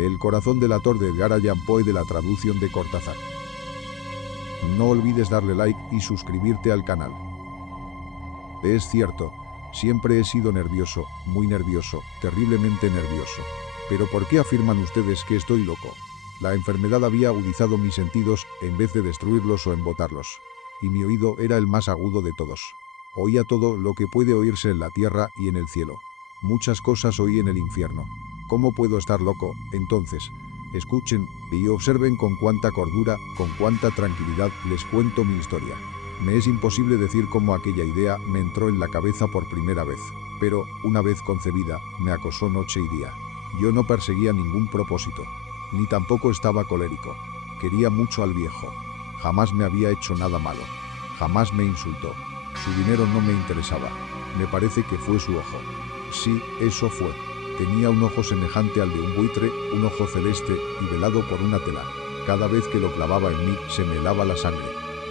El corazón del ator de Edgar Allan Poe de la traducción de Cortázar. No olvides darle like y suscribirte al canal. Es cierto, siempre he sido nervioso, muy nervioso, terriblemente nervioso. Pero ¿por qué afirman ustedes que estoy loco? La enfermedad había agudizado mis sentidos en vez de destruirlos o embotarlos. Y mi oído era el más agudo de todos. Oía todo lo que puede oírse en la tierra y en el cielo. Muchas cosas oí en el infierno. ¿Cómo puedo estar loco, entonces? Escuchen y observen con cuánta cordura, con cuánta tranquilidad les cuento mi historia. Me es imposible decir cómo aquella idea me entró en la cabeza por primera vez, pero, una vez concebida, me acosó noche y día. Yo no perseguía ningún propósito, ni tampoco estaba colérico. Quería mucho al viejo. Jamás me había hecho nada malo. Jamás me insultó. Su dinero no me interesaba. Me parece que fue su ojo. Sí, eso fue. Tenía un ojo semejante al de un buitre, un ojo celeste y velado por una tela. Cada vez que lo clavaba en mí se me helaba la sangre.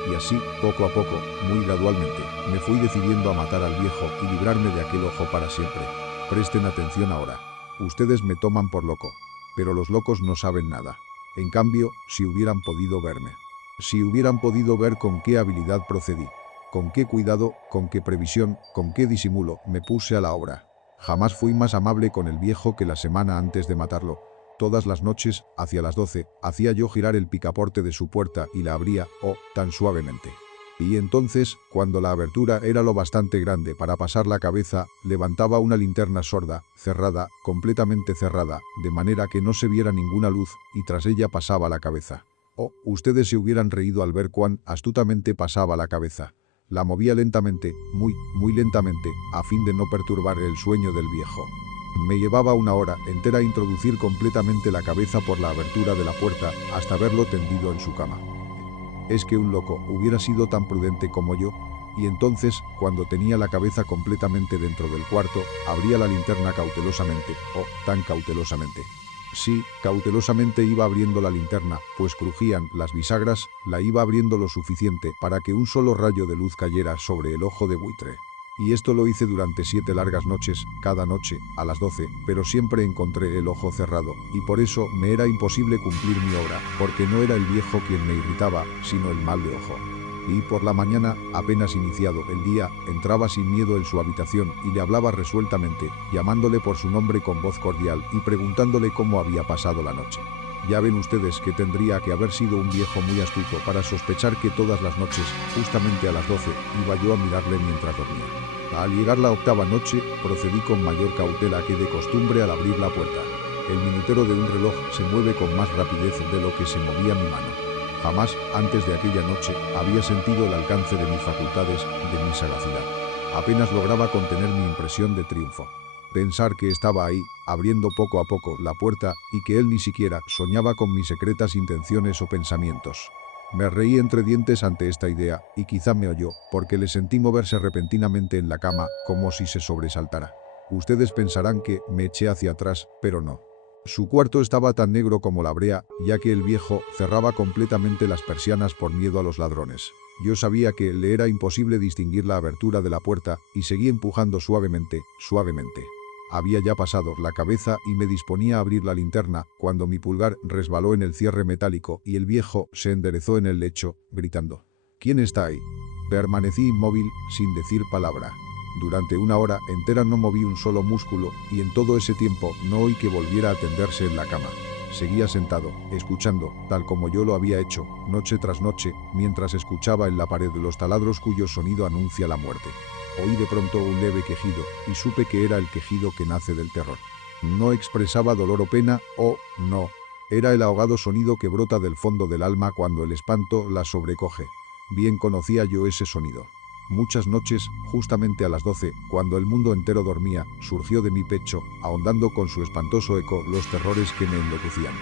Y así, poco a poco, muy gradualmente, me fui decidiendo a matar al viejo y librarme de aquel ojo para siempre. Presten atención ahora. Ustedes me toman por loco. Pero los locos no saben nada. En cambio, si hubieran podido verme. Si hubieran podido ver con qué habilidad procedí. Con qué cuidado, con qué previsión, con qué disimulo me puse a la obra. Jamás fui más amable con el viejo que la semana antes de matarlo. Todas las noches, hacia las 12, hacía yo girar el picaporte de su puerta y la abría, oh, tan suavemente. Y entonces, cuando la abertura era lo bastante grande para pasar la cabeza, levantaba una linterna sorda, cerrada, completamente cerrada, de manera que no se viera ninguna luz, y tras ella pasaba la cabeza. Oh, ustedes se hubieran reído al ver cuán astutamente pasaba la cabeza. La movía lentamente, muy lentamente, a fin de no perturbar el sueño del viejo. Me llevaba una hora entera introducir completamente la cabeza por la abertura de la puerta hasta verlo tendido en su cama. Es que un loco hubiera sido tan prudente como yo, y entonces, cuando tenía la cabeza completamente dentro del cuarto, abría la linterna cautelosamente, oh, tan cautelosamente. Sí, cautelosamente iba abriendo la linterna, pues crujían las bisagras, la iba abriendo lo suficiente para que un solo rayo de luz cayera sobre el ojo de buitre. Y esto lo hice durante 7 largas noches, cada noche, a las 12, pero siempre encontré el ojo cerrado, y por eso me era imposible cumplir mi obra, porque no era el viejo quien me irritaba, sino el mal de ojo. Y por la mañana, apenas iniciado el día, entraba sin miedo en su habitación y le hablaba resueltamente, llamándole por su nombre con voz cordial y preguntándole cómo había pasado la noche. Ya ven ustedes que tendría que haber sido un viejo muy astuto para sospechar que todas las noches, justamente a las 12, iba yo a mirarle mientras dormía. Al llegar la 8ª noche, procedí con mayor cautela que de costumbre al abrir la puerta. El minutero de un reloj se mueve con más rapidez de lo que se movía mi mano. Jamás, antes de aquella noche, había sentido el alcance de mis facultades, de mi sagacidad. Apenas lograba contener mi impresión de triunfo. Pensar que estaba ahí, abriendo poco a poco la puerta, y que él ni siquiera soñaba con mis secretas intenciones o pensamientos. Me reí entre dientes ante esta idea, y quizá me oyó, porque le sentí moverse repentinamente en la cama, como si se sobresaltara. Ustedes pensarán que me eché hacia atrás, pero no. Su cuarto estaba tan negro como la brea, ya que el viejo cerraba completamente las persianas por miedo a los ladrones. Yo sabía que le era imposible distinguir la abertura de la puerta, y seguí empujando suavemente, suavemente. Había ya pasado la cabeza y me disponía a abrir la linterna, cuando mi pulgar resbaló en el cierre metálico y el viejo se enderezó en el lecho, gritando: ¿Quién está ahí? Permanecí inmóvil, sin decir palabra. Durante una hora entera no moví un solo músculo, y en todo ese tiempo no oí que volviera a tenderse en la cama. Seguía sentado, escuchando, tal como yo lo había hecho, noche tras noche, mientras escuchaba en la pared los taladros cuyo sonido anuncia la muerte. Oí de pronto un leve quejido, y supe que era el quejido que nace del terror. No expresaba dolor o pena, oh, no. Era el ahogado sonido que brota del fondo del alma cuando el espanto la sobrecoge. Bien conocía yo ese sonido. Muchas noches, justamente a las 12, cuando el mundo entero dormía, surgió de mi pecho, ahondando con su espantoso eco los terrores que me enloquecían.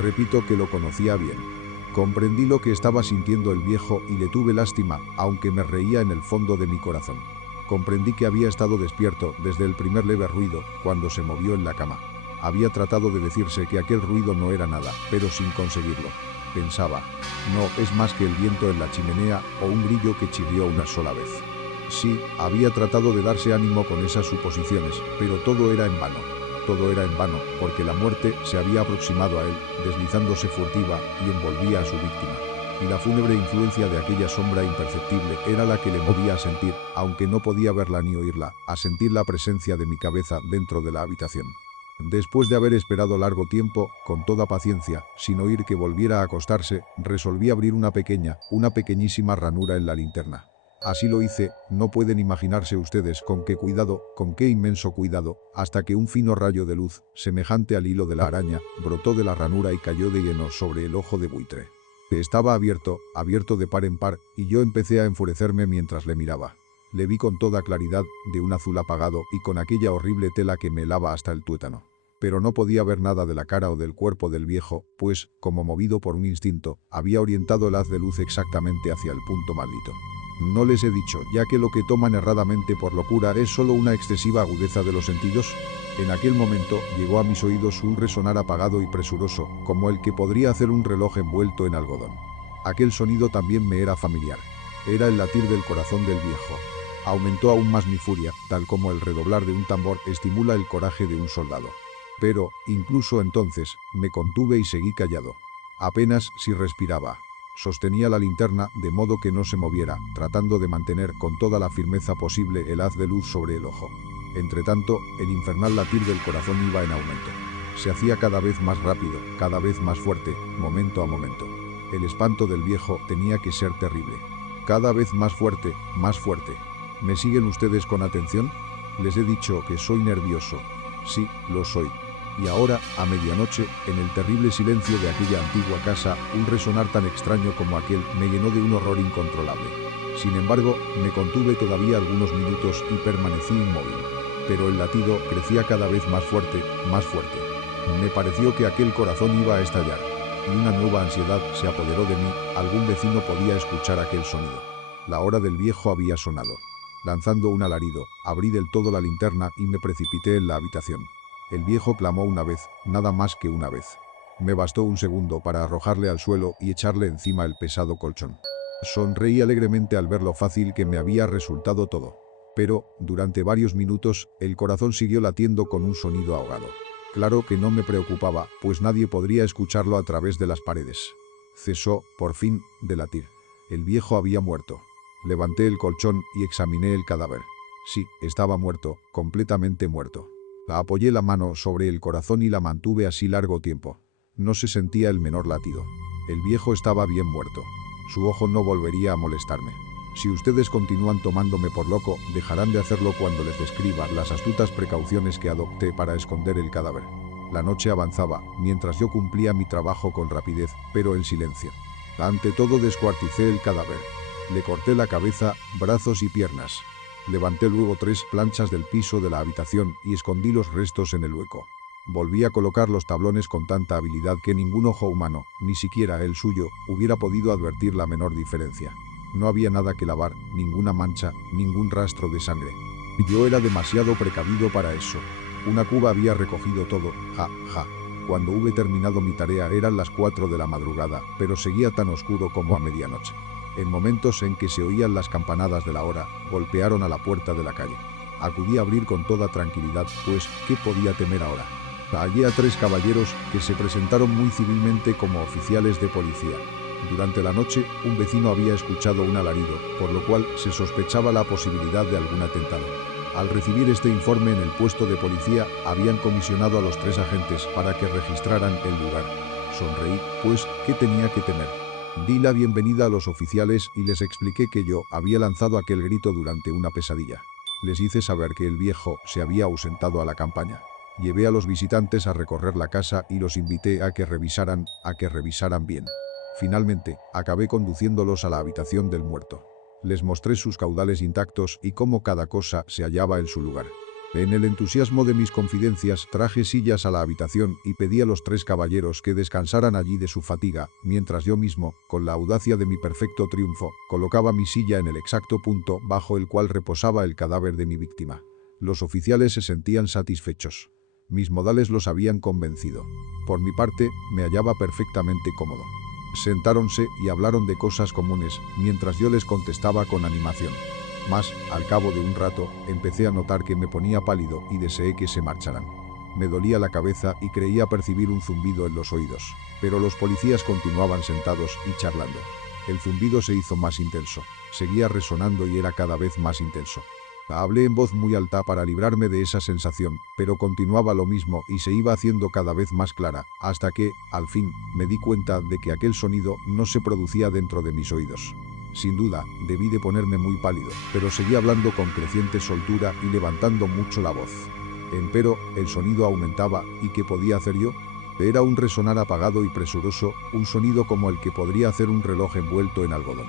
Repito que lo conocía bien. Comprendí lo que estaba sintiendo el viejo y le tuve lástima, aunque me reía en el fondo de mi corazón. Comprendí que había estado despierto desde el primer leve ruido, cuando se movió en la cama. Había tratado de decirse que aquel ruido no era nada, pero sin conseguirlo. Pensaba, no es más que el viento en la chimenea o un grillo que chirrió una sola vez. Sí, había tratado de darse ánimo con esas suposiciones, pero todo era en vano. todo era en vano, porque la muerte se había aproximado a él, deslizándose furtiva, y envolvía a su víctima. Y la fúnebre influencia de aquella sombra imperceptible era la que le movía a sentir, aunque no podía verla ni oírla, a sentir la presencia de mi cabeza dentro de la habitación. Después de haber esperado largo tiempo, con toda paciencia, sin oír que volviera a acostarse, resolví abrir una pequeñísima ranura en la linterna. Así lo hice, no pueden imaginarse ustedes con qué cuidado, con qué inmenso cuidado, hasta que un fino rayo de luz, semejante al hilo de la araña, brotó de la ranura y cayó de lleno sobre el ojo de buitre. Estaba abierto de par en par, y yo empecé a enfurecerme mientras le miraba. Le vi con toda claridad, de un azul apagado y con aquella horrible tela que me helaba hasta el tuétano. Pero no podía ver nada de la cara o del cuerpo del viejo, pues, como movido por un instinto, había orientado el haz de luz exactamente hacia el punto maldito. ¿No les he dicho ya que lo que toman erradamente por locura es solo una excesiva agudeza de los sentidos? En aquel momento llegó a mis oídos un resonar apagado y presuroso, como el que podría hacer un reloj envuelto en algodón. Aquel sonido también me era familiar. Era el latir del corazón del viejo. Aumentó aún más mi furia, tal como el redoblar de un tambor estimula el coraje de un soldado. Pero, incluso entonces, me contuve y seguí callado. Apenas si respiraba. Sostenía la linterna de modo que no se moviera, tratando de mantener con toda la firmeza posible el haz de luz sobre el ojo. Entretanto, el infernal latir del corazón iba en aumento. Se hacía cada vez más rápido, cada vez más fuerte, momento a momento. El espanto del viejo tenía que ser terrible. Cada vez más fuerte, más fuerte. ¿Me siguen ustedes con atención? Les he dicho que soy nervioso. Sí, lo soy. Y ahora, a medianoche, en el terrible silencio de aquella antigua casa, un resonar tan extraño como aquel me llenó de un horror incontrolable. Sin embargo, me contuve todavía algunos minutos y permanecí inmóvil. Pero el latido crecía cada vez más fuerte, más fuerte. Me pareció que aquel corazón iba a estallar. Y una nueva ansiedad se apoderó de mí. Algún vecino podía escuchar aquel sonido. La hora del viejo había sonado. Lanzando un alarido, abrí del todo la linterna y me precipité en la habitación. El viejo clamó una vez, nada más que una vez. Me bastó un segundo para arrojarle al suelo y echarle encima el pesado colchón. Sonreí alegremente al ver lo fácil que me había resultado todo. Pero, durante varios minutos, el corazón siguió latiendo con un sonido ahogado. Claro que no me preocupaba, pues nadie podría escucharlo a través de las paredes. Cesó, por fin, de latir. El viejo había muerto. Levanté el colchón y examiné el cadáver. Sí, estaba muerto, completamente muerto. Apoyé la mano sobre el corazón y la mantuve así largo tiempo. No se sentía el menor latido. El viejo estaba bien muerto. Su ojo no volvería a molestarme. Si ustedes continúan tomándome por loco, dejarán de hacerlo cuando les describa las astutas precauciones que adopté para esconder el cadáver. La noche avanzaba, mientras yo cumplía mi trabajo con rapidez, pero en silencio. Ante todo descuarticé el cadáver. Le corté la cabeza, brazos y piernas. Levanté luego 3 planchas del piso de la habitación y escondí los restos en el hueco. Volví a colocar los tablones con tanta habilidad que ningún ojo humano, ni siquiera el suyo, hubiera podido advertir la menor diferencia. No había nada que lavar, ninguna mancha, ningún rastro de sangre. Yo era demasiado precavido para eso. Una cuba había recogido todo, ja, ja. Cuando hube terminado mi tarea eran las 4 de la madrugada, pero seguía tan oscuro como a medianoche. En momentos en que se oían las campanadas de la hora, golpearon a la puerta de la calle. Acudí a abrir con toda tranquilidad, pues, ¿qué podía temer ahora? Hallé a 3 caballeros que se presentaron muy civilmente como oficiales de policía. Durante la noche, un vecino había escuchado un alarido, por lo cual se sospechaba la posibilidad de algún atentado. Al recibir este informe en el puesto de policía, habían comisionado a los 3 agentes para que registraran el lugar. Sonreí, pues, ¿qué tenía que temer? Di la bienvenida a los oficiales y les expliqué que yo había lanzado aquel grito durante una pesadilla. Les hice saber que el viejo se había ausentado a la campaña. Llevé a los visitantes a recorrer la casa y los invité a que revisaran bien. Finalmente, acabé conduciéndolos a la habitación del muerto. Les mostré sus caudales intactos y cómo cada cosa se hallaba en su lugar. En el entusiasmo de mis confidencias traje sillas a la habitación y pedí a los 3 caballeros que descansaran allí de su fatiga, mientras yo mismo, con la audacia de mi perfecto triunfo, colocaba mi silla en el exacto punto bajo el cual reposaba el cadáver de mi víctima. Los oficiales se sentían satisfechos. Mis modales los habían convencido. Por mi parte, me hallaba perfectamente cómodo. Sentáronse y hablaron de cosas comunes, mientras yo les contestaba con animación. Mas, al cabo de un rato, empecé a notar que me ponía pálido y deseé que se marcharan. Me dolía la cabeza y creía percibir un zumbido en los oídos. Pero los policías continuaban sentados y charlando. El zumbido se hizo más intenso. Seguía resonando y era cada vez más intenso. Hablé en voz muy alta para librarme de esa sensación, pero continuaba lo mismo y se iba haciendo cada vez más clara, hasta que, al fin, me di cuenta de que aquel sonido no se producía dentro de mis oídos. Sin duda, debí de ponerme muy pálido, pero seguí hablando con creciente soltura y levantando mucho la voz. Empero, el sonido aumentaba, ¿y qué podía hacer yo? Era un resonar apagado y presuroso, un sonido como el que podría hacer un reloj envuelto en algodón.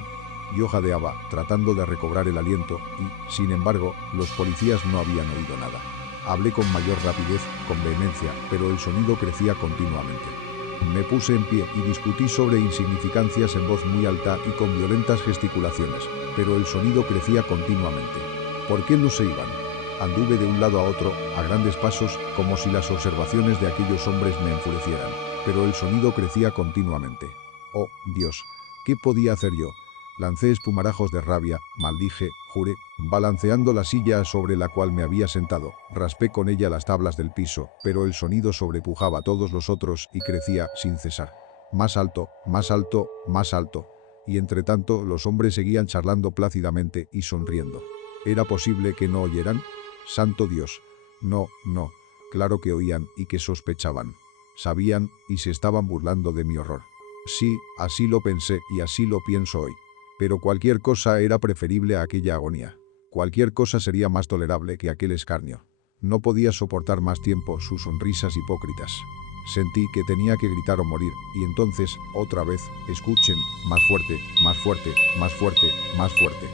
Yo jadeaba, tratando de recobrar el aliento, y, sin embargo, los policías no habían oído nada. Hablé con mayor rapidez, con vehemencia, pero el sonido crecía continuamente. Me puse en pie y discutí sobre insignificancias en voz muy alta y con violentas gesticulaciones, pero el sonido crecía continuamente. ¿Por qué no se iban? Anduve de un lado a otro, a grandes pasos, como si las observaciones de aquellos hombres me enfurecieran, pero el sonido crecía continuamente. Oh, Dios, ¿qué podía hacer yo? Lancé espumarajos de rabia, maldije, juré, balanceando la silla sobre la cual me había sentado, raspé con ella las tablas del piso, pero el sonido sobrepujaba a todos los otros y crecía sin cesar. Más alto, más alto, más alto. Y entre tanto los hombres seguían charlando plácidamente y sonriendo. ¿Era posible que no oyeran? ¡Santo Dios! No, no. Claro que oían y que sospechaban. Sabían y se estaban burlando de mi horror. Sí, así lo pensé y así lo pienso hoy. Pero cualquier cosa era preferible a aquella agonía. Cualquier cosa sería más tolerable que aquel escarnio. No podía soportar más tiempo sus sonrisas hipócritas. Sentí que tenía que gritar o morir, y entonces, otra vez, escuchen, más fuerte, más fuerte, más fuerte, más fuerte.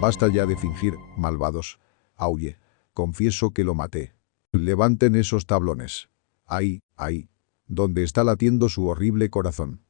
Basta ya de fingir, malvados. Aulle. Confieso que lo maté. Levanten esos tablones. Ahí, ahí. Donde está latiendo su horrible corazón.